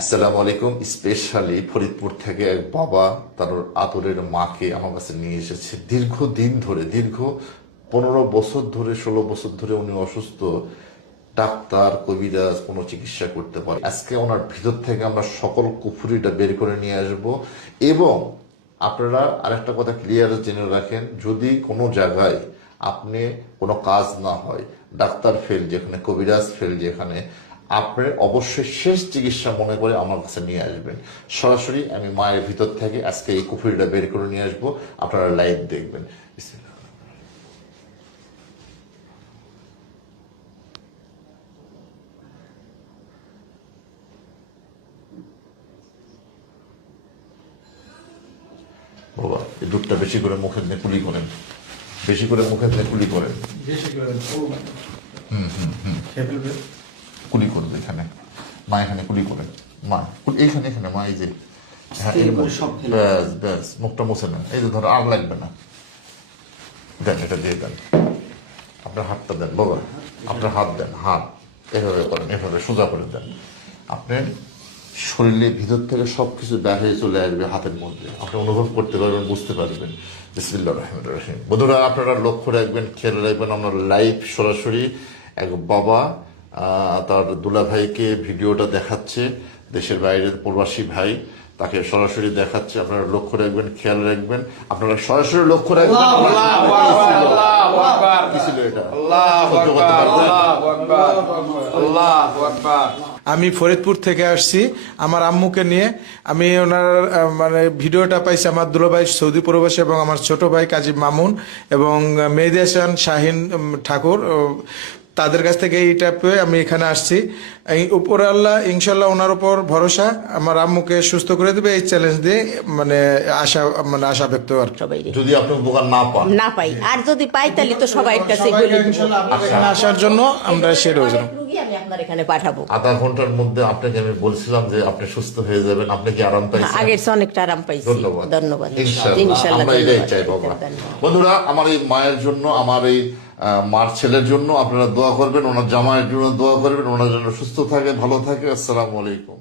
আসসালামু আলাইকুম। স্পেশালি ফরিদপুর থেকে এক বাবা তার আদরের মাকে আমার কাছে নিয়ে এসেছে। দীর্ঘদিন ধরে, দীর্ঘ 15 বছর ধরে, 16 বছর ধরে উনি অসুস্থ। ডাক্তার কবিরাজ কোনো চিকিৎসা করতে পারে। আজকে ওনার ভিতর থেকে আমরা সকল কুফুরিটা বের করে নিয়ে আসব। এবং আপনারা আরেকটা কথা ক্লিয়ার জেনে রাখেন, যদি কোনো জায়গায় আপনি কোনো কাজ না হয়, ডাক্তার ফেল যেখানে, কবিরাজ ফেল যেখানে, আপনার অবশ্যই শেষ চিকিৎসা মনে করে আমার কাছে নিয়ে আসবেন। সরাসরি আমি মায়ের ভিতর থেকে আজকে এই কুফুরিটা বের করে নিয়ে আসবো, আপনারা লাইভ দেখবেন। বাবা, এই দুধটা বেশি করে মুখে দিয়ে কুলি করেন, বেশি করে মুখে দিয়ে কুলি করেন, কুলি করবে এখানে। মা এখানে কুলি করেন, মা এইখানে, এখানে মা এই যে, হ্যাঁ ব্যাস ব্যাস, মুখটা মুছে নেন। এই যে ধরো, আর লাগবে না, দেন, এটা দিয়ে দেন। আপনার হাতটা দেন বাবা, আপনার হাত দেন, হাত এভাবে করেন, এভাবে সোজা করে দেন। আপনার শরীরের ভিতর থেকে সবকিছু বাইরে চলে আসবে হাতের মধ্যে, আপনি অনুভব করতে পারবেন, বুঝতে পারবেন। বিসমিল্লাহির রহমানির রহিম। বন্ধুরা, আপনারা লক্ষ্য রাখবেন, খেয়াল রাখবেন, আমরা লাইভ সরাসরি এক বাবা তার দুলা ভাইকে ভিডিওটা দেখাচ্ছে, দেশের বাইরের প্রবাসী ভাই তাকে সরাসরি দেখাচ্ছে। আপনারা লক্ষ্য রাখবেন, খেয়াল রাখবেন, আপনারা সরাসরি লক্ষ্য রাখবেন। কি ছিল এটা? আমি ফরিদপুর থেকে আসছি আমার আম্মুকে নিয়ে। আমি ওনার মানে ভিডিওটা পাইছি আমার দুলাভাই সৌদি প্রবাসী এবং আমার ছোট ভাই কাজী মামুন এবং মেহেদী হাসান শাহিন ঠাকুর, তাদের কাছ থেকে এইটা পেয়ে আমি এখানে আসছি। এই উপরে আল্লাহ ইনশাল্লাহ ওনার উপর ভরসা, আমার আম্মুকে সুস্থ করে দেবে এই চ্যালেঞ্জ দিয়ে মানে আশা ব্যক্ত আর যদি আপনি উপকার না পাই, আর যদি পাই তাহলে তো সবাই কাছে বলি এখানে আসার জন্য আমরা সেটা আমি আপনার এখানে পাঠাবো। আধা ঘন্টার মধ্যে আপনাকে আমি বলছিলাম যে আপনি সুস্থ হয়ে যাবেন। আপনি কি আরাম পাইছেন? আগের চেয়ে অনেকটা আরাম পাইছি। ধন্যবাদ। ইনশাআল্লাহ আমরা এটাই চাই বাবা। বন্ধুরা, আমার এই মায়ের জন্য, আমার এই মার ছেলের জন্য আপনারা দোয়া করবেন, ওনার জামাইয়ের জন্য দোয়া করবেন, ওনার জন্য সুস্থ থাকে, ভালো থাকে। আসসালামু আলাইকুম।